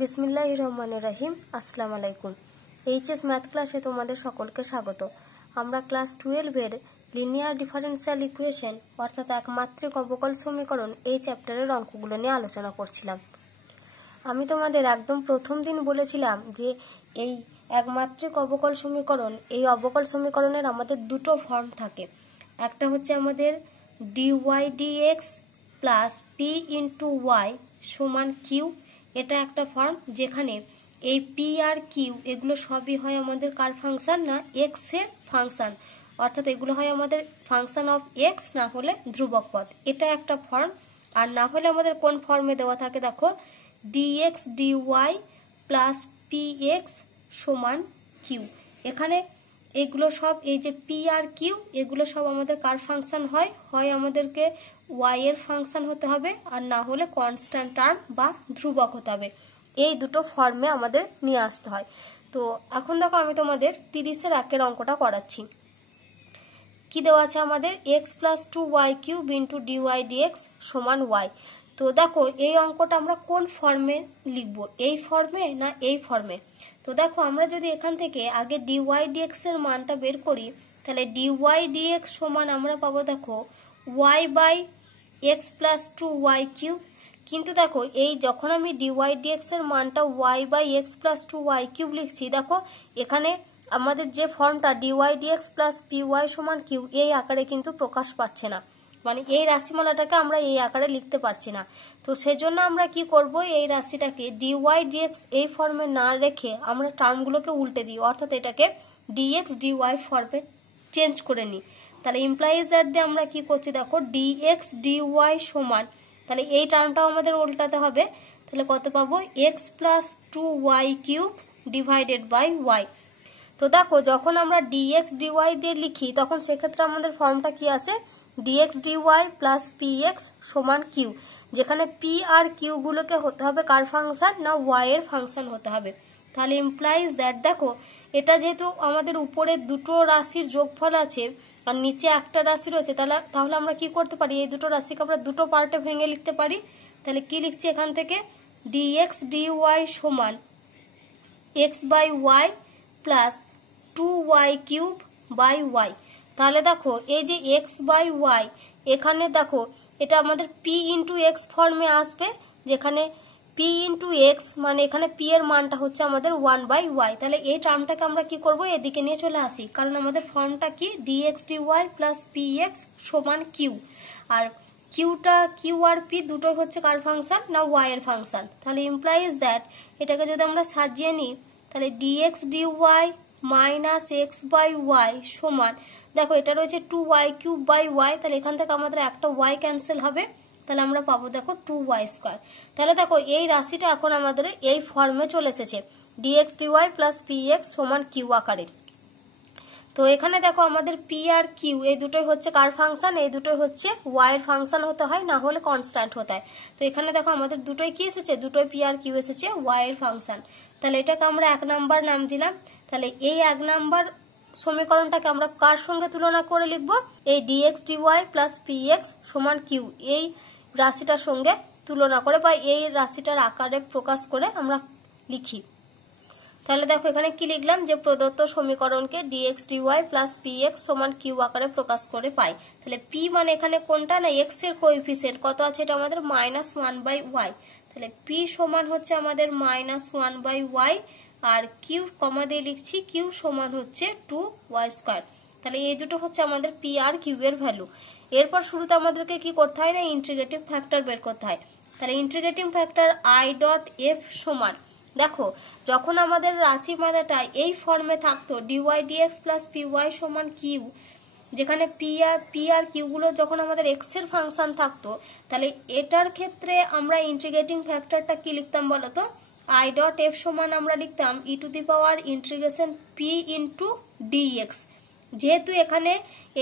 বিসমিল্লাহির রহমানির রহিম। আসসালামু আলাইকুম। এইচএস ম্যাথ ক্লাসে তোমাদের সকলকে স্বাগত। আমরা ক্লাস 12 এর লিনিয়ার ডিফারেনশিয়াল ইকুয়েশন অর্থাৎ একমাত্রিক অবকল সমীকরণ এই চ্যাপ্টারের অঙ্কগুলো নিয়ে আলোচনা করছিলাম। আমি তোমাদের একদম প্রথম দিন বলেছিলাম যে এই একমাত্রিক অবকল সমীকরণ, এই অবকল সমীকরণের আমাদের দুটো ফর্ম থাকে। একটা হচ্ছে আমাদের dy dx plus p into y সমান কিউ, এটা একটা ফর্ম যেখানে এই পি আর কিউ এগুলো সবই হয় আমাদের কার ফাংশন, না এক্স এর ফাংশন, অর্থাৎ এগুলো হয় আমাদের ফাংশন অফ এক্স, না হলে ধ্রুবক পদ। এটা একটা ফর্ম। আর না হলে আমাদের কোন ফর্মে দেওয়া থাকে দেখো, dx dy প্লাস px সমান কিউ। এখানে এগুলো সব, এই যে পি আর কিউ এগুলো সব আমাদের কার ফাংশন হয়, হয় আমাদেরকে ওয়াই এর ফাংশন হতে হবে, আর না হলে কনস্ট্যান্ট টার্ম বা ধ্রুবক হতে হবে। এই দুটো ফর্মে আমাদের নিয়ে আসতে হয়। তো এখন দেখো আমি তোমাদের 30-এর 1-এর অঙ্কটা করাচ্ছি। কি দেওয়া আছে আমাদের, x plus 2y cube into dy dx সমান ওয়াই। তো দেখো এই অঙ্কটা আমরা কোন ফর্মে লিখব, এই ফর্মে না এই ফর্মে। তো দেখো আমরা যদি এখান থেকে আগে ডিওয়াই ডিএক্স এর মানটা বের করি, তাহলে ডিওয়াই ডিএক্স সমান আমরা পাবো দেখো y by x plus 2y cube. কিন্তু দেখো এই যখন আমি ডিওয়াই ডিএক্স এর মানটা y by x plus 2y cube লিখছি, দেখো এখানে আমাদের যে ফর্মটা ডিওয়াই ডিএক্স প্লাস পিওয়াই সমান কিউ, এই আকারে কিন্তু প্রকাশ পাচ্ছে না, মানে এই রাশিমালাটাকে আমরা এই আকারে লিখতে পারছি না। তো সেজন্য আমরা কি করব, এই রাশিটাকে ডিওয়াই ডিএক্স এই ফর্মে না রেখে আমরা টার্মগুলোকে উল্টে দিই, অর্থাৎ এটাকে ডিএক্স ডিওয়াই ফর্মে চেঞ্জ করে নিই। তাহলে ইমপ্লাইজ দ্যাট দিয়ে আমরা কি করছি দেখো, ডিএক্স ডিওয়াই সমান, তাহলে এই টার্মটাও আমাদের উল্টাতে হবে। তাহলে কত পাবো, x plus 2y cube divided by y. তো দেখো যখন আমরা ডিএক্স ডিওয়াই দিয়ে লিখি তখন সেক্ষেত্রে আমাদের ফর্মটা কি আসে, ডিএক্স ডিওয়াই প্লাস পিএক্স সমান কিউ, যেখানে পি আর কিউ গুলোকে হতে হবে কার ফাংশন, না ওয়াই এর ফাংশন হতে হবে। তাহলে ইমপ্লাইজ দ্যাট, দেখো এটা যেহেতু আমাদের উপরে দুটো রাশির যোগফল আছে আর নিচে একটা রাশি রয়েছে, তাহলে আমরা কি করতে পারি, এই দুটো রাশিকে আমরা দুটো পার্টে ভেঙে লিখতে পারি। তাহলে কি লিখছি এখান থেকে, ডিএক্স ডিওয়াই সমান x by y plus 2y cube by y. তাহলে দেখো এই যে এক্স বাই ওয়াই, এখানে দেখো এটা আমাদের পি ইন্টু এক্স ফর্মে আসবে, যেখানে পি ইন্টু এক্স মানে এখানে পি এর মানটা হচ্ছে আমাদের 1 বাই ওয়াই। তাহলে এই টার্মটাকে আমরা কি করব, এদিকে নিয়ে চলে আসি, কারণ আমাদের ফর্মটা কি, dx dy plus p x সমান কিউ। আর কিউটা, কিউ আর পি দুটোই হচ্ছে কার ফাংশন, না ওয়াই এর ফাংশন। তাহলে ইমপ্লাইজ দ্যাট এটাকে যদি আমরা সাজিয়ে নিই, তাহলে dx dy minus x by y সমান, দেখো এটা রয়েছে 2y কিউব বাই ওয়াই, তাহলে এখান থেকে আমাদের একটা ওয়াই ক্যান্সেল হবে, তাহলে আমরা পাবো দেখো 2y স্কোয়ার। তাহলে দেখো এই রাশিটা এখন আমাদের এই ফর্মে চলে এসেছে, ডিএক্স ডিওয়াই প্লাস পিএক্স সমান কিউ আকারে। তো এখানে দেখো আমাদের পি আর কিউ এই দুটোই হচ্ছে কার ফাংশন, এই দুটোই হচ্ছে ওয়াই এর ফাংশন হতে হয়, না হলে কনস্ট্যান্ট হতে হয়। তো এখানে দেখো আমাদের দুটোই কি এসেছে, দুটোই পি আর কিউ এসেছে ওয়াই এর ফাংশন। তাহলে এটাকে আমরা 1 নাম্বার নাম দিলাম। তাহলে এই 1 নাম্বার সমীকরণটাকে আমরা কার সঙ্গে তুলনা করে লিখবো, এই ডিএক্স ডিওয়াই প্লাস পিএক্স সমান কিউ এই রাশিটার সঙ্গে তুলনা করে বা এই রাশিটার আকারে প্রকাশ করে আমরা লিখি। তাহলে দেখো এখানে কি লিখলাম, যে প্রদত্ত সমীকরণকে ডিএক্স ডিওয়াই প্লাস পিএক্স সমান কিউ আকারে প্রকাশ করে পাই। তাহলে পি মানে এখানে কোনটা, না এক্স এর কোএফিসিয়েন্ট কত আছে, এটা আমাদের -1 বাই ওয়াই। তাহলে পি সমান হচ্ছে আমাদের -1 বাই ওয়াই, আর কিউ কমা দিয়ে লিখছি, কিউ সমান হচ্ছে 2y স্কোয়ার। তাহলে এই দুটো হচ্ছে আমাদের পি আর কিউ এর ভ্যালু। এরপর শুরুতে আমাদেরকে কি করতে হয়, না ইন্টিগ্রেটিং ফ্যাক্টর বের করতে হয়। তাহলে integrating factor I dot F সমান, দেখো যখন আমাদের রাশিমালাটা এই ফর্মে থাকতো ডিওয়াই ডিএক্স প্লাস পিওয়াই সমান কিউ, যেখানে পি আর কিউ গুলো যখন আমাদের এক্স এর ফাংশন থাকতো, তাহলে এটার ক্ষেত্রে আমরা ইন্টিগ্রেটিং ফ্যাক্টরটা কি লিখতাম বলতো, আই ডট এফ সমান আমরা লিখতাম e to the power integration P into dx. যেহেতু এখানে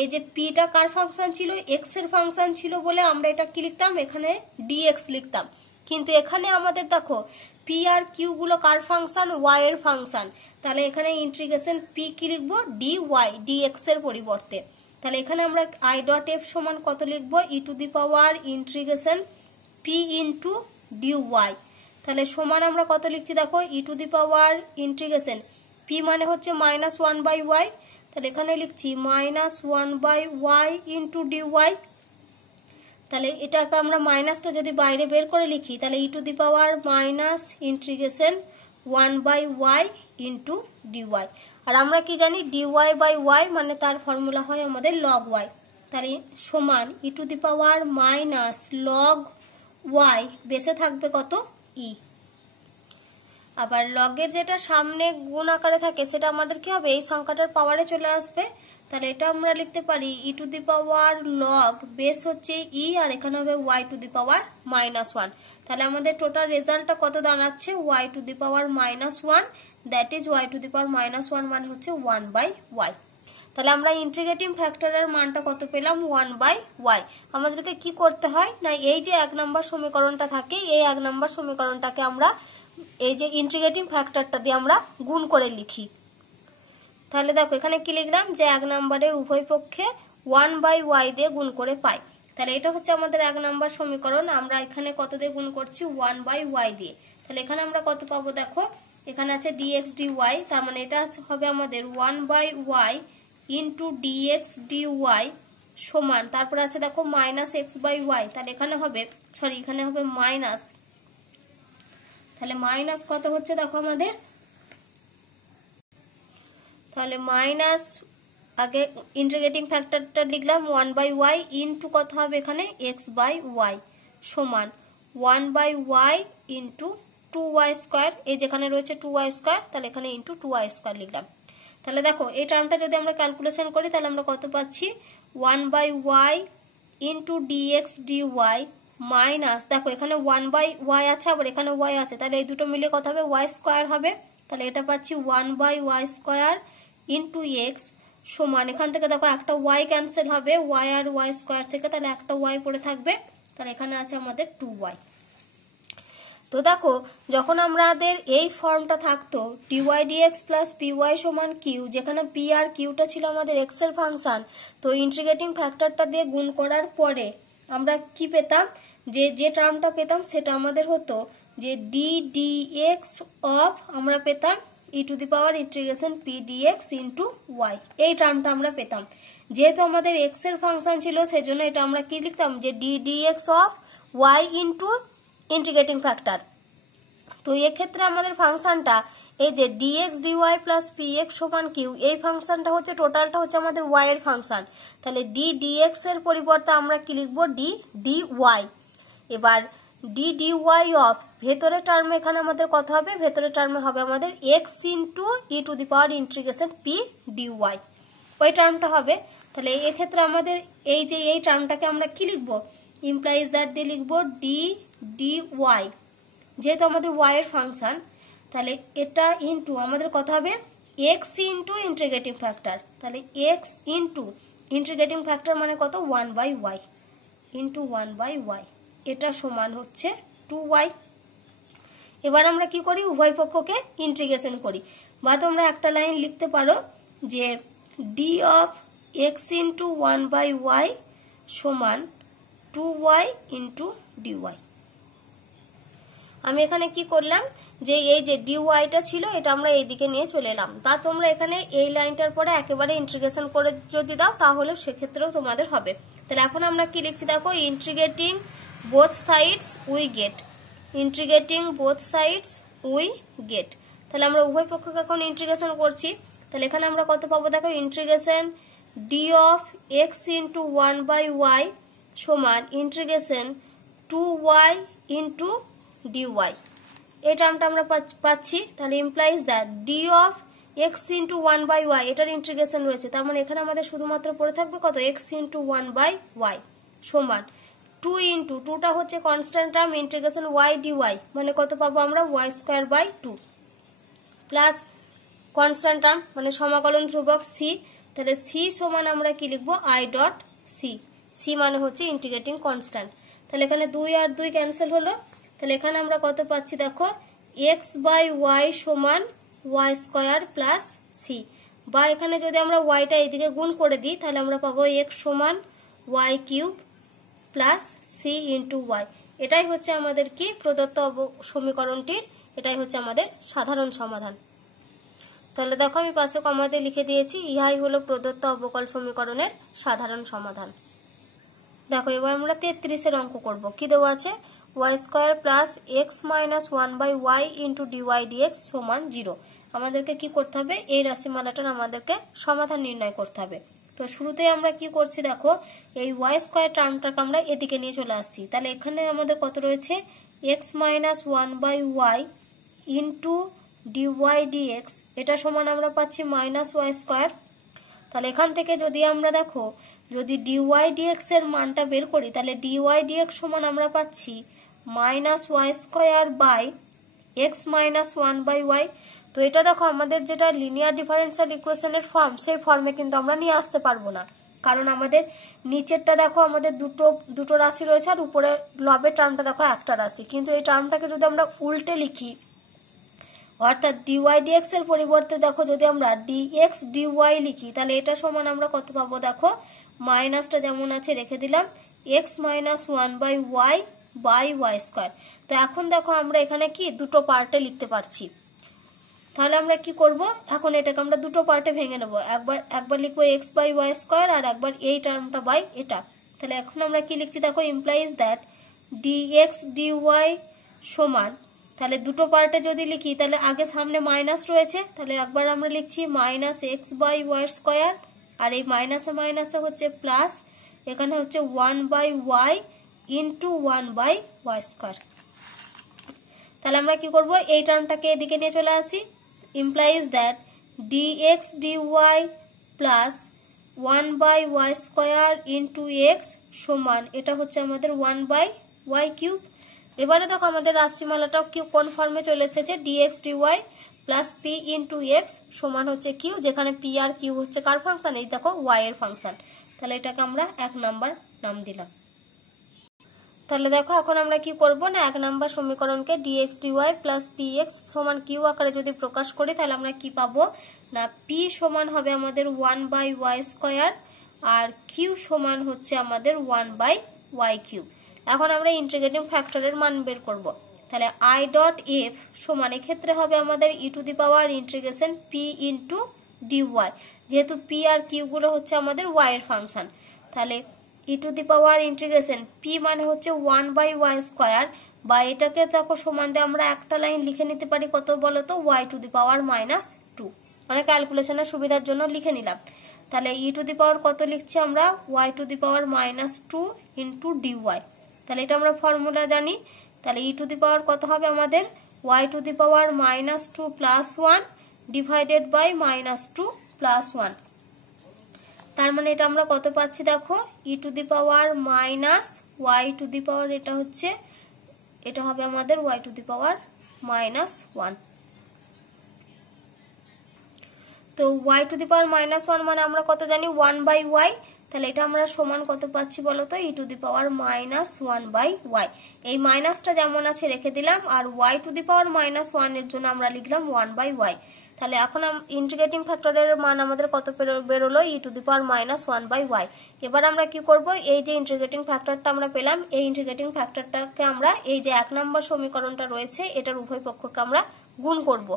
এই যে পিটা কার ফাংশন ছিল, এক্স এর ফাংশন ছিল বলে আমরা এটা কি লিখতাম, এখানে ডিএক্স লিখতাম। কিন্তু এখানে আমাদের দেখো পি আর কিউ গুলো কার ফাংশন, ওয়াই এর ফাংশন, তাহলে এখানে ইন্টিগ্রেশন পি কি লিখবো, ডি ওয়াই, ডিএক্স এর পরিবর্তে। তাহলে এখানে আমরা আই ডট এফ সমান কত লিখবো, e to the power integration P into d y. তাহলে সমান আমরা কত লিখছি দেখো e to the power integration P মানে হচ্ছে -1/y, তাহলে এখানে লিখছি -1/y ইন্টু ডিওয়াই। তাহলে এটাকে আমরা মাইনাসটা যদি বাইরে বের করে লিখি তাহলে e to the power minus integration 1/y into dy. আর আমরা কি জানি dy/y মানে তার ফর্মুলা হয় আমাদের log y। তাহলে সমান e to the power minus log y, বেঁচে থাকবে কত ই। আবার লগের যেটা সামনে গুণ আকারে থাকে সেটা আমাদের কি হবে এই সংখ্যাটার পাওয়ারে চলে আসবে। তাহলে এটা আমরা লিখতে পারি e to the power log base হচ্ছে ই আর এখানে হবে y টু দি পাওয়ার -1। তাহলে আমাদের টোটাল রেজাল্টটা কত দাঁড়াচ্ছে y to the power -1, that is y to the power -1 মানে হচ্ছে 1/y। তাহলে আমরা ইন্টিগ্রেটিং ফ্যাক্টরের মানটা কত পেলাম 1/y। আমাদেরকে কি করতে হয় না এই যে 1 নম্বর সমীকরণটা থাকে এই 1 নম্বর সমীকরণটাকে আমরা এই যে ইন্টিগ্রেটিং ফ্যাক্টরটা দিয়ে আমরা গুণ করে লিখি। তাহলে দেখো এখানে কি লিখলাম যে 1 নম্বরের উভয় পক্ষে 1/y দিয়ে গুণ করে পাই। তাহলে এটা হচ্ছে আমাদের 1 নম্বর সমীকরণ। আমরা এখানে কত দিয়ে গুণ করছি 1/y দিয়ে। তাহলে এখানে আমরা কত পাবো দেখো এখানে আছে dx dy, তার মানে এটা হবে আমাদের 1/y ইন্টু dx dy সমান তারপর আছে দেখো -x/y। তাহলে এখানে হবে এখানে হবে মাইনাস, তাহলে মাইনাস কত হচ্ছে দেখো আমাদের, তাহলে মাইনাস আগে ইন্টিগ্রেটিং ফ্যাক্টরটা লিখলাম 1/y ইন্টু কত হবে এখানে x/y সমান 1/y ইন্টু 2y², এই যেখানে রয়েছে 2y², তাহলে এখানে ইন্টু 2y² লিখলাম। তাহলে দেখো এই টার্মটা যদি আমরা ক্যালকুলেশন করি তাহলে আমরা কত পাচ্ছি 1/y into dx dy minus, দেখো এখানে 1/y আছে আবার এখানে y আছে, তাহলে এই দুটো মিলে কত হবে y² হবে। তাহলে এটা পাচ্ছি 1/y² ইন্টু এক্স সমান, এখান থেকে দেখো একটা y ক্যান্সেল হবে y আর y² থেকে, তাহলে একটা y পড়ে থাকবে, তাহলে এখানে আছে আমাদের 2y। তো দেখো যখন আমাদের এই ফর্মটা থাকতো dy dx প্লাস py সমান q, যেখানে p আর qটা ছিল আমাদের x এর ফাংশন, তো ইন্টিগ্রেটিং ফ্যাক্টরটা দিয়ে গুণ করার পরে আমরা কি পেতাম যে টার্মটা পেতাম সেটা আমাদের হতো যে d dx অফ আমরা পেতাম e to the power integration p dx into y, এই টার্মটা আমরা পেতাম। যেহেতু আমাদের x এর ফাংশন ছিল সেজন্য এটা আমরা কি লিখতাম যে d dx of y into integrating factor. তো এক্ষেত্রে আমাদের ফাংশনটা এই যে dx dy প্লাস px সমান q, এই ফাংশনটা হচ্ছে টোটালটা হচ্ছে আমাদের y এর ফাংশন। তাহলে d dx এর পরিবর্তে আমরা কি লিখবো d dy। এবার d dy অফ ভেতরের টার্মে এখানে আমাদের কত হবে, ভেতরের টার্মে হবে আমাদের x into e to the power integration p dy, ওই টার্মটা হবে। তাহলে এক্ষেত্রে আমাদের এই যে এই টার্মটাকে আমরা কি লিখবো ইমপ্লাইজ দ্যাট দিয়ে লিখবো d dy, যেহেতু আমাদের y এর ফাংশন, তাহলে এটা ইন্টু আমাদের কত হবে x ইন্টু ইন্টিগ্রেটিং ফ্যাক্টর, তাহলে x ইন্টু ইন্টিগ্রেটিং ফ্যাক্টর মানে কত 1/y ইন্টু 1/y, এটা সমান হচ্ছে 2y। এবার আমরা কি করি উভয় পক্ষকে ইন্টিগ্রেশন করি, বা তোমরা একটা লাইন লিখতে পারো যে d of x into 1/y সমান 2y ইন্টু dy। আমি এখানে কি করলাম যে এই যে dyটা ছিল এটা আমরা এইদিকে নিয়ে চলে এলাম, তা তোমরা এখানে এই লাইনটার পরে একেবারে ইন্টিগ্রেশন করে যদি দাও তাহলে সেক্ষেত্রেও তোমাদের হবে। তাহলে এখন আমরা কি লিখছি দেখো integrating both sides we get, integrating both sides we get. তাহলে আমরা উভয় পক্ষকে এখন ইন্টিগ্রেশন করছি, তাহলে এখানে আমরা কত পাবো দেখো integration d of x into 1/y সমান ইন্টিগ্রেশন 2y ইন্টু dy, এই টার্মটা আমরা পাচ্ছি। তাহলে implies that d of x into 1/y এটার ইন্টিগ্রেশন রয়েছে, তার মানে এখানে আমাদের শুধুমাত্র পড়ে থাকবে কত x ইন্টু 1/y সমান 2 ইন্টু 2টা হচ্ছে constant term integration y dy, মানে কত পাবো আমরা y²/2 প্লাস কনস্ট্যান্ট টার্ম মানে সমাকলন ধ্রুবক c, তাহলে c সমান আমরা কি লিখবো i ডট c, c মানে হচ্ছে ইন্টিগ্রেটিং কনস্ট্যান্ট। তাহলে এখানে 2 আর 2 ক্যান্সেল হলো, তাহলে এখানে আমরা কত পাচ্ছি দেখো x/y সমান y² প্লাস c, বা এখানে যদি আমরা yটা এইদিকে গুণ করে দিই তাহলে আমরা পাবো x সমান y³ plus c into y, এটাই হচ্ছে আমাদের কি প্রদত্ত সমীকরণটির এটাই হচ্ছে আমাদের সাধারণ সমাধান। তাহলে দেখো আমি পাশে কমা দিয়ে লিখে দিয়েছি, ইহাই হলো প্রদত্ত অবকল সমীকরণের সাধারণ সমাধান। দেখো এবার আমরা 33-এর অঙ্ক করব। কি দেওয়া আছে, y square plus x minus 1/y into dy dx সমান 0। আমাদেরকে কি করতে হবে, এই রাশিমালাটার আমাদেরকে সমাধান নির্ণয় করতে হবে। তো শুরুতেই আমরা কি করছি, দেখো এই y স্কয়ার টার্মটাকে আমরা এদিকে নিয়ে চলে আসছি। তাহলে এখানে আমাদের কত রয়েছে, x minus 1/y into dy dx, এটা সমান আমরা পাচ্ছি মাইনাস y স্কয়ার। তাহলে এখান থেকে যদি আমরা দেখো যদি ডিওয়াই ডিএক্স এর মানটা বের করি, তাহলে ডিওয়াই ডিএক্স সমান আমরা পাচ্ছি minus y square by x minus 1/y। তো এটা দেখো আমাদের যেটা লিনিয়ার ডিফারেন্সিয়াল ইকুয়েশনের ফর্ম, সেই ফর্মে কিন্তু আমরা নিয়ে আসতে পারবো না, কারণ আমাদের নিচেরটা দেখো আমাদের দুটো রাশি রয়েছে আর উপরে লবের টার্মটা দেখো একটা রাশি। কিন্তু এই টার্মটাকে যদি আমরা উল্টে লিখি, অর্থাৎ ডিওয়াই ডিএক্স এর পরিবর্তে দেখো যদি আমরা ডিএক্স ডিওয়াই লিখি, তাহলে এটা সমান আমরা কত পাবো, দেখো মাইনাসটা যেমন আছে রেখে দিলাম, x minus 1/y by y square. তো এখন দেখো আমরা এখানে কি দুটো পার্টে লিখতে পারছি। তাহলে আমরা কি করব, এখন এটাকে আমরা দুটো পার্টে ভেঙে নেব। একবার লিখবো এক্স বাই ওয়াই স্কোয়ার আর একবার এই টার্মটা বাই এটা। তাহলে এখন আমরা কি লিখছি, দেখো ইমপ্লাইজ দ্যাট ডিএক্স ডিওয়াই সমান, তাহলে দুটো পার্টে যদি লিখি তাহলে আগে সামনে মাইনাস রয়েছে, তাহলে একবার আমরা লিখছি minus x by y square, আর এই মাইনাসে মাইনাসে হচ্ছে প্লাস, এখানে হচ্ছে 1/y ইন্টু 1/y স্কোয়ার। তাহলে আমরা কি করব, এই টার্মটাকে এদিকে নিয়ে চলে আসি, implies that dx dy plus 1/y square into x সমান, এটা হচ্ছে আমাদের 1/y কিউব। এবারে দেখো আমাদের রাশিমালাটাও কি কোন ফর্মে চলে এসেছে, dx dy plus p into x সমান হচ্ছে কিউ, যেখানে পি আর কিউ হচ্ছে কার ফাংশন, এই দেখো ওয়াই এর ফাংশন। তাহলে এটাকে আমরা 1 নাম্বার নাম দিলাম। তাহলে দেখো এখন আমরা কি করব না, 1 নাম্বার সমীকরণকে dx dy প্লাস px সমান কিউ আকারে যদি প্রকাশ করি, তাহলে আমরা কি পাবো না, p সমান হবে আমাদের 1/y স্কয়ার আর q সমান হচ্ছে আমাদের 1/y কিউব। এখন আমরা ইন্টিগ্রেটিং ফ্যাক্টরের মান বের করব। তাহলে i ডট f সমান এক্ষেত্রে হবে আমাদের e to the power integration p into dy, যেহেতু p আর q গুলো হচ্ছে আমাদের y এর ফাংশন। তাহলে e to the power integration p মানে হচ্ছে 1/y স্কয়ার, বা এটাকে দেখো সমান দিয়ে আমরা একটা লাইন লিখে নিতে পারি কত বলো তো, y to the power minus 2। মানে ক্যালকুলেশনের সুবিধার জন্য লিখে নিলাম। তাহলে e টু দি পাওয়ার কত লিখছি আমরা, y to the power minus 2 into dy। তাহলে এটা আমরা ফর্মুলা জানি। তাহলে e টু দি পাওয়ার কত হবে আমাদের, y to the power minus 2 plus 1 divided by minus 2 plus 1। তার মানে এটা আমরা কত পাচ্ছি, দেখো e to the power minus y to the power, এটা হবে আমাদের y to the power minus 1। তো y to the power minus 1 মানে আমরা কত জানি, 1/y। তাহলে এটা আমরা সমান কত পাচ্ছি বলতো, e to the power minus 1/y। এই মাইনাসটা যেমন আছে রেখে দিলাম, আর y to the power minus 1 এর জন্য আমরা লিখলাম 1/y। তাহলে এখন ইন্টিগ্রেটিং ফ্যাক্টরের মান আমাদের কত বেরোলো, e to the power minus 1/y। এবার আমরা কি করব, এই যে ইন্টিগ্রেটিং ফ্যাক্টরটা আমরা পেলাম, এই ইন্টিগ্রেটিং ফ্যাক্টরটাকে আমরা এই যে 1 নম্বর সমীকরণটা রয়েছে এটার উভয় পক্ষকে আমরা গুণ করব।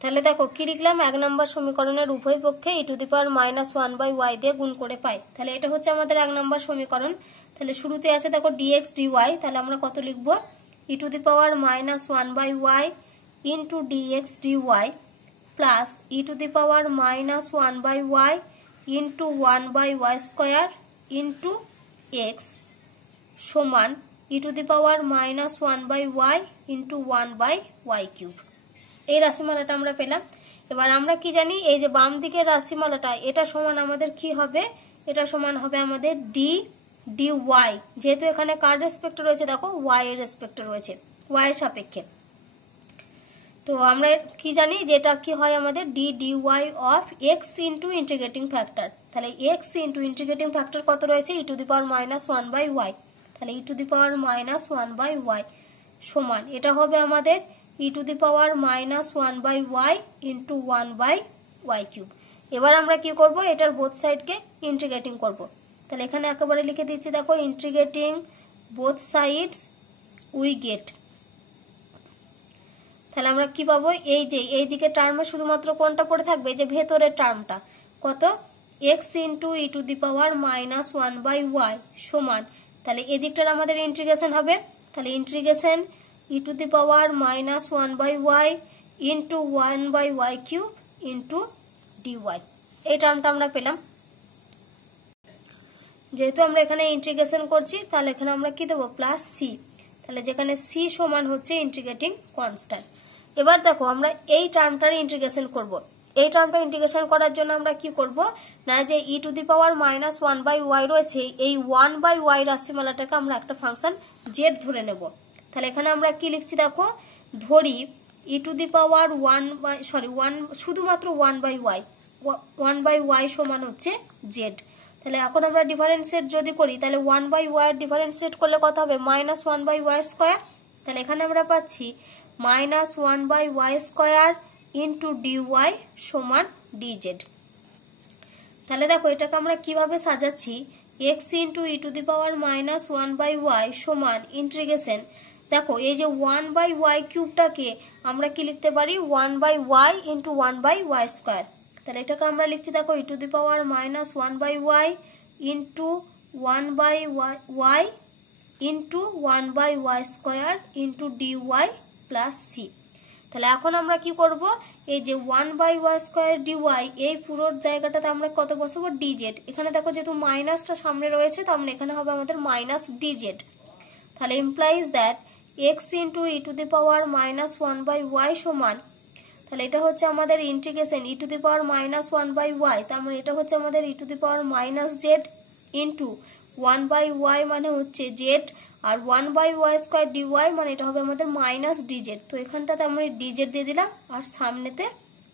তাহলে দেখো কি লিখলাম, 1 নম্বর সমীকরণের উভয় পক্ষে e to the power minus 1/y দিয়ে গুণ করে পাই। তাহলে এটা হচ্ছে আমাদের 1 নম্বর সমীকরণ। তাহলে শুরুতে আছে দেখো dx dy, তাহলে আমরা কত লিখবো, e to the power minus 1/y into dx dy plus e to the power minus 1/y into 1/y square into x সমান e to the power minus 1/y into 1/y cube. এই রাশিমালাটা আমরা পেলাম। এবার আমরা কি জানি, এই যে বাম দিকের রাশিমালাটা এটা সমান আমাদের কি হবে, এটা সমান হবে আমাদের d dy, যেহেতু এখানে কার রেসপেক্টে রয়েছে, দেখো y এর রেসপেক্টে রয়েছে, y এর সাপেক্ষে। তো আমরা কি জানি, যেটা কি হয় আমাদের d dy of x into integrating factor. তাহলে x ইন্টু ইন্টিগ্রেটিং ফ্যাক্টর কত রয়েছে, e to the power minus 1/y। তাহলে e to the power minus 1/y সমান এটা হবে আমাদের e to the power minus 1/y into 1/y cube. এবার আমরা কি করব, এটার বোথ সাইডকে ইন্টিগ্রেটিং করব। তাহলে এখানে একেবারে লিখে দিচ্ছি, দেখো integrating both sides we get। তাহলে আমরা কি পাবো, এই যে এই দিকে টার্মে শুধুমাত্র কোনটা পড়ে থাকবে, যে ভেতরের টার্মটা কত, x into e to the power minus 1/y সমান, তাহলে এদিকটার আমাদের ইন্টিগ্রেশন হবে, তাহলে integration e to the power minus 1/y into 1/y cube into dy, এই টার্মটা আমরা পেলাম। যেহেতু আমরা এখানে ইন্টিগ্রেশন করছি তাহলে এখানে আমরা কি দেবো, প্লাস সি, তাহলে যেখানে সি সমান হচ্ছে ইন্টিগ্রেটিং কনস্ট্যান্ট। এবার দেখো আমরা এই টার্মটার ইন্টিগ্রেশন করব। এই টার্মটা ইন্টিগ্রেশন করার জন্য আমরা কি করব না, যে ই to the power minus 1/y রয়েছে, এই 1/y রাশিমালাটাকে আমরা একটা ফাংশন জেড ধরে নেব। তাহলে এখানে আমরা কি লিখছি দেখো, ধরি ই টু দি পাওয়ার 1 শুধুমাত্র 1/y সমান হচ্ছে জেড। তাহলে এখন আমরা ডিফারেন্সিয়েট যদি করি তাহলে 1/y ডিফারেন্সিয়েট করলে কত হবে, মাইনাস 1/y স্কোয়ার। তাহলে এখানে আমরা পাচ্ছি minus 1/y square into dy সমান ডিজেড। তাহলে দেখো এটাকে আমরা কিভাবে সাজাচ্ছি, x into e to the power minus 1/y সমান ইন্টিগ্রেশন, দেখো এই যে 1/y কিউবটাকে আমরা কি লিখতে পারি, 1/y ইন্টু 1/y স্কোয়ার। তাহলে এটাকে আমরা লিখছি দেখো e to the power minus 1/y into 1/y into 1/y square into dy plus C. তাহলে এখন আমরা কি করব, এই যে 1/y স্কোয়ার ডিওয়াই এই পুরো জায়গাটাতে আমরা কত বসাবো, ডিজেড। এখানে দেখো যেহেতু মাইনাসটা সামনে রয়েছে তার মানে এখানে হবে আমাদের মাইনাস ডিজেড। তাহলে implies that x into e to the power minus 1/y সমান, তাহলে এটা হচ্ছে আমাদের integration e to the power minus 1/y, তার মানে এটা হচ্ছে আমাদের e to the power minus z into 1/y মানে হচ্ছে জেড, আর 1/y স্কোয়ার ডিওয়াই মানে এটা হবে আমাদের মাইনাস ডিজেড। তো এখানটাতে আমরা ডিজেড দিয়ে দিলাম আর সামনেতে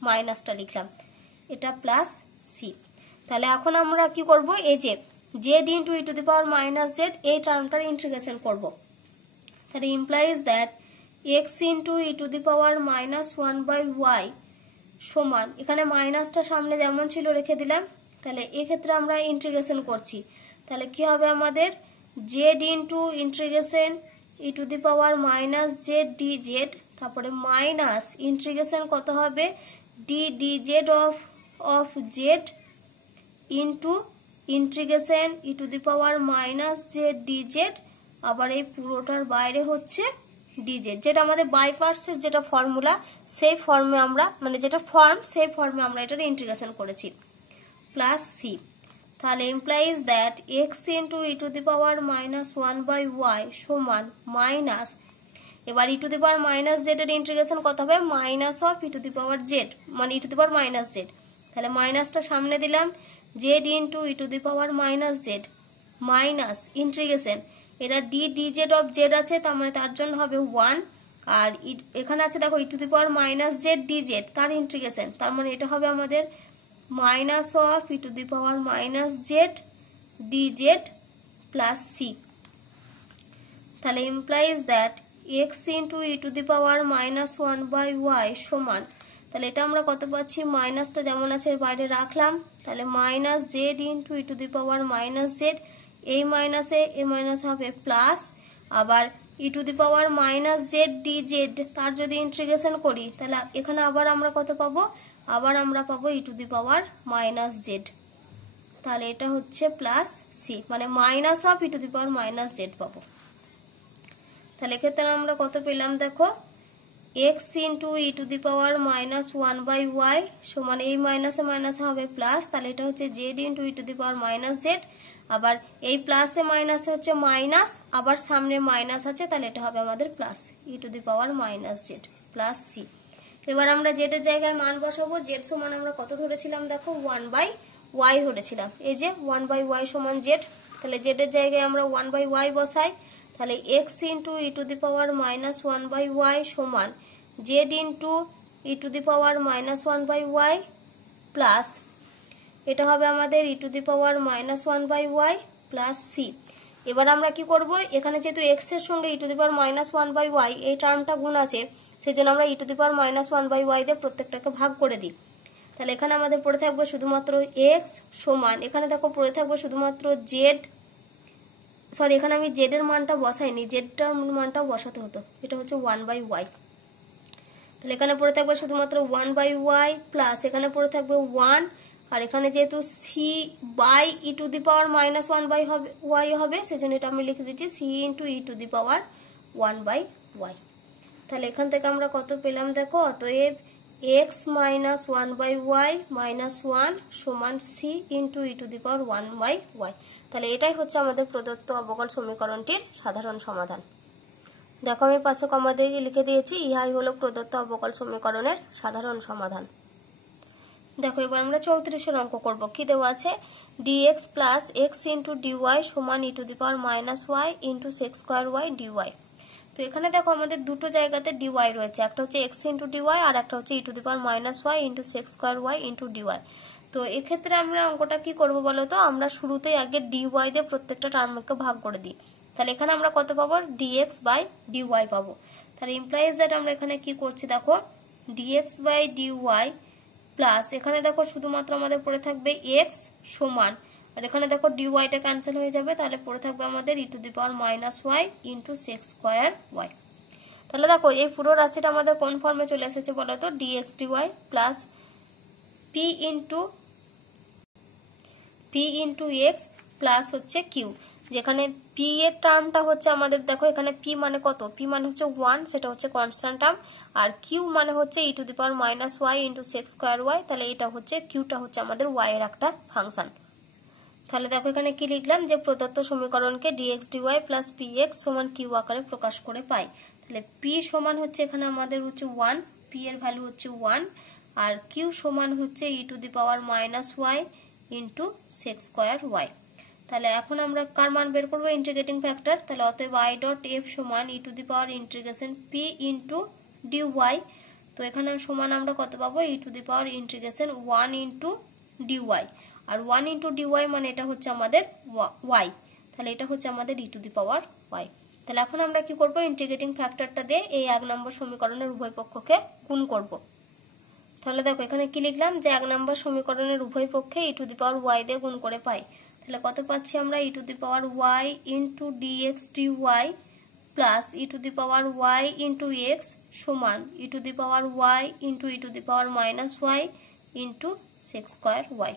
মাইনাসটা লিখলাম, এটা প্লাস সি। তাহলে এখন আমরা কি করব, এই যে Z into e to the power minus z এই টার্মটার ইন্টিগ্রেশন করব। তাহলে implies that x into e to the power minus 1/y সমান, এখানে মাইনাসটা সামনে যেমন ছিল রেখে দিলাম, তাহলে এক্ষেত্রে আমরা ইন্টিগ্রেশন করছি। তাহলে কি হবে আমাদের, Z into integration e to the power minus z d Z, তারপরে মাইনাস ইন্টিগ্রেশন কত হবে, D d z of Z into integration e to the power minus z d Z, আবার এই পুরোটার বাইরে হচ্ছে ডিজেড, যেটা আমাদের বাই পার্টসের যেটা ফর্মুলা সেই ফর্মে আমরা মানে যেটা ফর্ম সেই ফর্মে আমরা এটার ইন্টিগ্রেশন করেছি, প্লাস সি। তাহলে implies that x into e to the power minus 1/y সমান মাইনাস, এবার e to the power minus z এর ইন্টিগ্রেশন কত হবে, minus of e to the power z মানে e to the power minus z. তাহলে মাইনাসটা সামনে দিলাম, z into e to the power minus z minus integration, এটা d d z of z আছে তার মানে তার জন্য হবে 1, আর এখানে আছে দেখো e to the power minus z d z তার ইন্টিগ্রেশন, তার মানে এটা হবে আমাদের minus of e to the power minus z d z plus C. তাহলে implies that x into e to the power minus 1/y সমান, তাহলে এটা আমরা কত পাচ্ছি, মাইনাসটা যেমন আছে এর বাইরে রাখলাম, তাহলে minus z into e to the power minus z, এই মাইনাসে এই মাইনাস হবে প্লাস, আবার e to the power minus z d z তার যদি ইন্টিগ্রেশন করি তাহলে এখানে আবার আমরা কত পাবো, আবার আমরা পাবো e to the power minus z, তাহলে এটা হচ্ছে প্লাস সি মানে minus of e to the power minus z পাবো। তাহলে এক্ষেত্রে আমরা কত পেলাম দেখো, x into e to the power minus 1/y সমান এই মাইনাসে মাইনাসে হবে প্লাস, তাহলে এটা হচ্ছে Z into e to the power minus Z, আবার এই প্লাসে মাইনাসে হচ্ছে মাইনাস, আবার সামনে মাইনাস আছে তাহলে এটা হবে আমাদের plus e to the power minus z plus c. এবার আমরা জেড এর জায়গায় মান বসাবো, জেড সমান আমরা কত ধরেছিলাম দেখো 1/y ধরেছিলাম, এই যে 1/y সমান জেড, তাহলে জেড এর জায়গায় আমরা 1/y বসাই, তাহলে x into e to the power minus 1/y সমান z into e to the power minus 1/y plus, এটা হবে আমাদের e to the power minus 1/y plus c. এবার আমরা কি করব, এখানে যেহেতু এক্স এর সঙ্গে ই to the power minus 1/y এই টার্মটা গুণ আছে সেই জন্য আমরা e to the power minus 1/y দিয়ে প্রত্যেকটাকে ভাগ করে দিই। তাহলে এখানে আমাদের পড়ে থাকবে শুধুমাত্র এক্স সমান, এখানে দেখো পড়ে থাকবে শুধুমাত্র জেড সরি এখানে আমি জেড এর মানটা বসাইনি, জেডটার মানটাও বসাতে হতো, এটা হচ্ছে 1/y। তাহলে এখানে পড়ে থাকবে শুধুমাত্র 1/y প্লাস এখানে পড়ে থাকবে 1, আর এখানে যেহেতু c by e to the power minus 1/y হবে, সেজন্য এটা আমি লিখে দিচ্ছি c into e to the power 1/y। তাহলে এখান থেকে আমরা কত পেলাম দেখো, অতএব x মাইনাস 1/y মাইনাস 1 সমান c into e to the power 1/y। তাহলে এটাই হচ্ছে আমাদের প্রদত্ত অবকল সমীকরণটির সাধারণ সমাধান। দেখো আমি পাশে কমা দিয়ে লিখে দিয়েছি, ইহাই হলো প্রদত্ত অবকল সমীকরণের সাধারণ সমাধান। দেখো এবার আমরা 34 অঙ্ক করব। কি দেওয়া আছে, dx plus x into dy সমান e to the power minus y into sec square y d y. তো এখানে দেখো আমাদের দুটো জায়গাতে ডিওয়াই রয়েছে, একটা হচ্ছে x ইন্টু ডিওয়াই আর একটা হচ্ছে e to the power minus y into sec square y into dy. তো এক্ষেত্রে আমরা অঙ্কটা কি করব বলো তো, আমরা শুরুতেই আগে ডিওয়াই দিয়ে প্রত্যেকটা টার্মকে ভাগ করে দিই। তাহলে এখানে আমরা কত পাবো, dx বাই ডিওয়াই পাবো। তাহলে ইমপ্লাইজ দ্যাট আমরা এখানে কি করছি দেখো, dx বাই ডিওয়াই প্লাস এখানে দেখো শুধুমাত্র আমাদের পড়ে থাকবে x সমান, আর এখানে দেখো ডিওয়াইটা ক্যান্সেল হয়ে যাবে, তাহলে পড়ে থাকবে আমাদের e to the power minus y into sec square y. তাহলে দেখো এই পুরো রাশিটা আমাদের কোন ফর্মে চলে এসেছে বলো তো, dx dy plus p into x plus হচ্ছে q, যেখানে p এর টার্মটা হচ্ছে আমাদের দেখো এখানে p মানে কত, p মানে হচ্ছে 1, সেটা হচ্ছে কনস্ট্যান্ট টার্ম, আর q মানে হচ্ছে e to the power minus y into sec square y. তাহলে এটা হচ্ছে qটা হচ্ছে আমাদের y এর একটা ফাংশন। তাহলে দেখো এখানে কি লিখলাম, যে প্রদত্ত সমীকরণকে dx dy প্লাস px সমান q আকারে প্রকাশ করে পাই। তাহলে p সমান হচ্ছে এখানে আমাদের হচ্ছে 1, p এর ভ্যালু হচ্ছে 1, আর q সমান হচ্ছে e to the power minus y into sec square y. তাহলে এখন আমরা কার মান বের করবো, ইন্টিগ্রেটিং ফ্যাক্টর। তাহলে অতএব i ডট f সমান e to the power integration p into dy. তো এখানে সমান আমরা কত পাবো, e to the power integration 1 into dy, আর 1 ইন্টু ডিওয়াই মানে এটা হচ্ছে আমাদের y, তাহলে এটা হচ্ছে আমাদের e to the power y। তাহলে এখন আমরা কি করব, ইন্টিগ্রেটিং ফ্যাক্টরটা দিয়ে এই 1 নম্বর সমীকরণের উভয় পক্ষকে গুণ করব। তাহলে দেখো এখানে কি লিখলাম, যে 1 নম্বর সমীকরণের উভয় পক্ষে ই টু দি পাওয়ার y দিয়ে গুণ করে পাই। তাহলে কত পাচ্ছি আমরা, e to the power y into dx dy plus e to the power y into x সমান e to the power y into e to the power minus y into sec square y.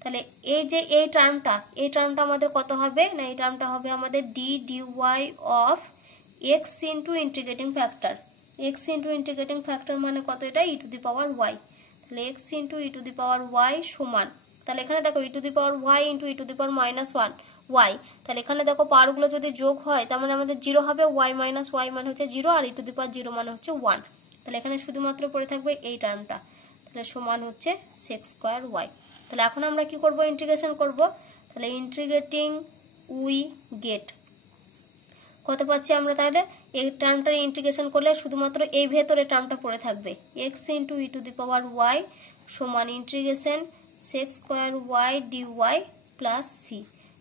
তাহলে এই যে এই টার্মটা আমাদের কত হবে না, এই টার্মটা হবে আমাদের d dy of x into integrating factor, x into integrating factor মানে কত, এটা e to the power y। তাহলে x into e to the power y সমান, তাহলে এখানে দেখো e to the power y into e to the power minus 1 y, তাহলে এখানে দেখো পাওয়ারগুলো যদি যোগ হয় তার মানে আমাদের 0 হবে, y মাইনাস ওয়াই মানে হচ্ছে 0, আর ই টু দি পাওয়ার 0 মানে হচ্ছে 1। তাহলে এখানে শুধুমাত্র পড়ে থাকবে এই টার্মটা, তাহলে সমান হচ্ছে সেক্স স্কোয়ার ওয়াই। তাহলে এখন আমরা কি করব, ইন্টিগ্রেশন করব। তাহলে ইন্টিগ্রেটিং উই গেট কত পাচ্ছি আমরা, তাহলে এই টার্মটার ইন্টিগ্রেশন করলে শুধুমাত্র এই ভেতরে টার্মটা পড়ে থাকবে, x into e to the power y সমান integration sec square y dy plus c,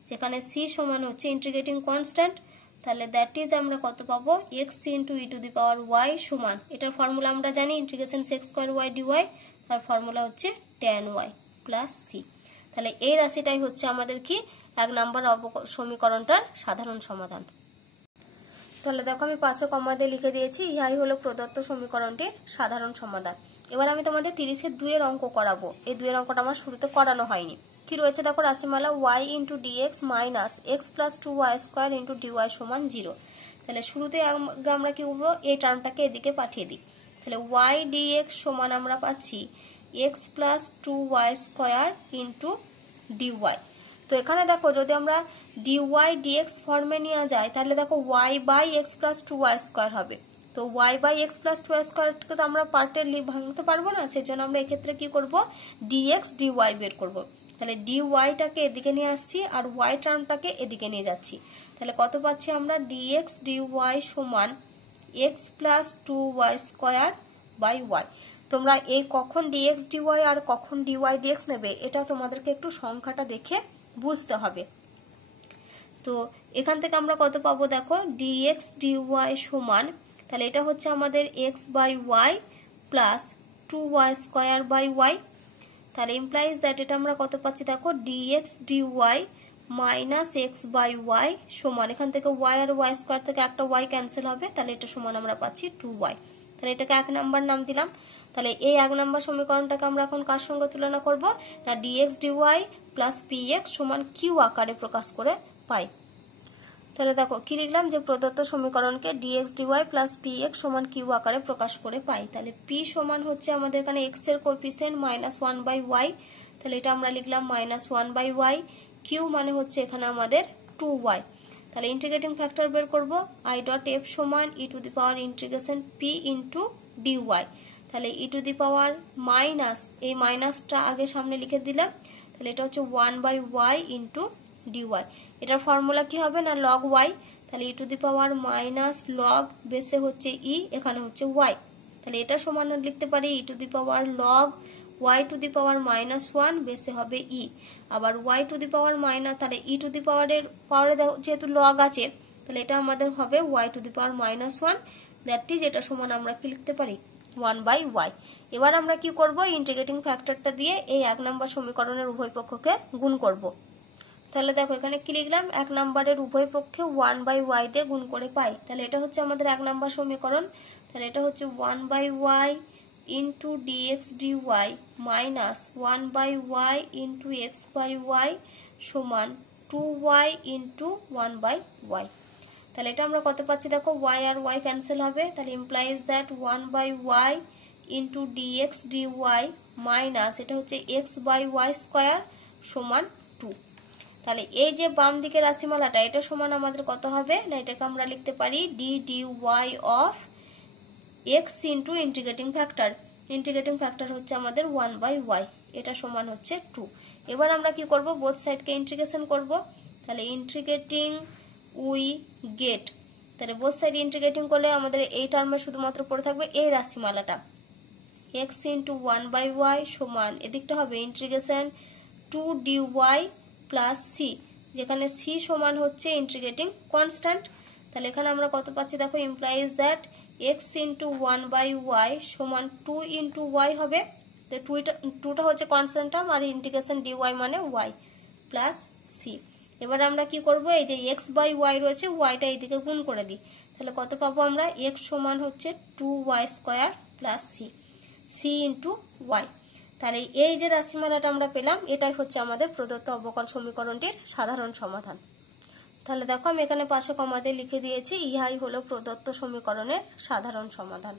যেখানে সি সমান হচ্ছে ইন্টিগ্রেটিং কনস্ট্যান্ট। তাহলে দ্যাট ইজ আমরা কত পাবো, x into e to the power y সমান, এটার ফর্মুলা আমরা জানি integration sec square y dy, তার ফর্মুলা হচ্ছে tan y প্লাস সি। তাহলে এই রাশিটাই হচ্ছে আমাদের কি 1 নম্বর সমীকরণটার সাধারণ সমাধান। তাহলে দেখো আমি পাশে কমা দিয়ে লিখে দিয়েছি, ইহাই হলো প্রদত্ত সমীকরণটির সাধারণ সমাধান। এবার আমি তোমাদের 30-এর 2 এর অঙ্ক করাবো। এই 2 এর অঙ্কটা আমার শুরুতে করানো হয়নি। কি রয়েছে দেখো, রাশিমালা y into dx minus x plus 2y square into dy সমান 0। তাহলে শুরুতে আমরা কি করবো, এই টার্মটাকে এদিকে পাঠিয়ে দিই। তাহলে y dx সমান আমরা পাচ্ছি x plus 2y square into dy. তো এখানে দেখো যদি আমরা dy dx ফর্মে নিয়ে যায় তাহলে দেখো y by x plus 2y square হবে। তো y by x plus 2y স্কোয়ারকে তো আমরা পার্টে ভাঙতে পারবো না, সেজন্য আমরা এক্ষেত্রে কি করব, dx dy বের করব। তাহলে dyটাকে এদিকে নিয়ে আসছি আর y টার্মটাকে এদিকে নিয়ে যাচ্ছি। তাহলে কত পাচ্ছি আমরা, dx dy সমান x plus 2y square by y। তোমরা এই কখন dx dy আর কখন dy dx নেবে এটা তোমাদেরকে একটু সংখ্যাটা দেখে বুঝতে হবে। তো এখান থেকে আমরা কত পাবো দেখো, dx dy সমান, তাহলে এটা হচ্ছে আমাদের x by y plus 2y square by y। তাহলে ইমপ্লাইজ দ্যাট এটা আমরা কত পাচ্ছি দেখো, dx dy minus x by y সমান, এখান থেকে ওয়াই আর ওয়াই স্কোয়ার থেকে একটা ওয়াই ক্যান্সেল হবে, তাহলে এটা সমান আমরা পাচ্ছি 2y। তাহলে এটাকে 1 নাম্বার নাম দিলাম। তাহলে এই 1 নাম্বার সমীকরণটাকে আমরা এখন কার সঙ্গে তুলনা করব না dx dy প্লাস px সমান কিউ আকারে প্রকাশ করে পাই। তাহলে দেখো কি লিখলাম যে প্রদত্ত সমীকরণকে dx dy প্লাস px সমান কিউ আকারে প্রকাশ করে পাই। তাহলে p সমান হচ্ছে আমাদের এখানে x এর কোএফিসিয়েন্ট -1/y, তাহলে এটা আমরা লিখলাম -1/y। কিউ মানে হচ্ছে এখানে আমাদের 2y। তাহলে ইন্টিগ্রেটিং ফ্যাক্টর বের করব i ডট f সমান e to the power integration p into dy। তাহলে e to the power minus, এই মাইনাসটা আগে সামনে লিখে দিলাম, তাহলে এটা হচ্ছে 1/y ইনটু dy। এটার ফর্মুলা কি হবে না log y, তাহলে e to the power minus log বেসে হচ্ছে e, এখানে হচ্ছে y। তাহলে এটা সমান লিখতে পারি e to the power log y to the power -1 বেসে হবে e, আবার y to the power minus, তাহলে e টু দি পাওয়ারের পাওয়ারে যেহেতু log আছে তাহলে এটা আমাদের হবে y to the power -1, that is এটা সমান আমরা কি লিখতে পারি 1/y। এবার আমরা কি করব ইন্টিগ্রেটিং ফ্যাক্টরটা দিয়ে এই 1 নম্বর সমীকরণের উভয় পক্ষকে গুণ করব। তাহলে দেখো এখানে কি লিখলাম 1 নম্বরের উভয় পক্ষে 1/y দিয়ে গুণ করে পাই। তাহলে এটা হচ্ছে আমাদের 1 নম্বর সমীকরণ। তাহলে এটা হচ্ছে 1/y into dx dy minus 1/y into x by y সমান 2y ইনটু 1/y। তাহলে এটা আমরা কত পাচ্ছি দেখো y আর y ক্যান্সেল হবে, তাহলে implies that 1/y into dx dy minus এটা হচ্ছে x বাই y স্কয়ার সমান 2। তাহলে এই যে বাম দিকের রাশিমালাটা এটা সমান আমাদের কত হবে না এটাকে আমরা লিখতে পারি d dy of x into integrating factor. Integrating factor হচ্ছে আমাদের 1/y, এটা সমান হচ্ছে 2। এবার আমরা কি করব বোথ সাইডকে ইন্টিগ্রেশন করব। তাহলে ইন্টিগ্রেটিং উই গেট, তাহলে বোথ সাইড ইন্টিগ্রেটিং করলে আমাদের এই টার্মে শুধুমাত্র পড়ে থাকবে এই রাশিমালাটা x ইনটু 1/y সমান এদিকটা হবে ইন্টিগ্রেশন 2 dy প্লাস c, যেখানে c সমান হচ্ছে ইন্টিগ্রেটিং কনস্ট্যান্ট। তাহলে এখানে আমরা কত পাচ্ছি দেখো implies that x into 1/y সমান 2 ইনটু y হবে, তো 2টা হচ্ছে কনস্ট্যান্ট টার্ম আর ইন্টিগ্রেশন dy মানে y প্লাস c। এবার আমরা কি করব এই যে x বাই y রয়েছে yটা এইদিকে গুণ করে দিই, তাহলে কত পাবো আমরা x সমান হচ্ছে 2y square plus c into y। তাহলে এই যে রাশিমালাটা আমরা পেলাম এটাই হচ্ছে আমাদের প্রদত্ত অবকল সমীকরণটির সাধারণ সমাধান। তাহলে দেখো আমি এখানে পাশে কমা দিয়ে লিখে দিয়েছি ইহাই হলো প্রদত্ত সমীকরণের সাধারণ সমাধান।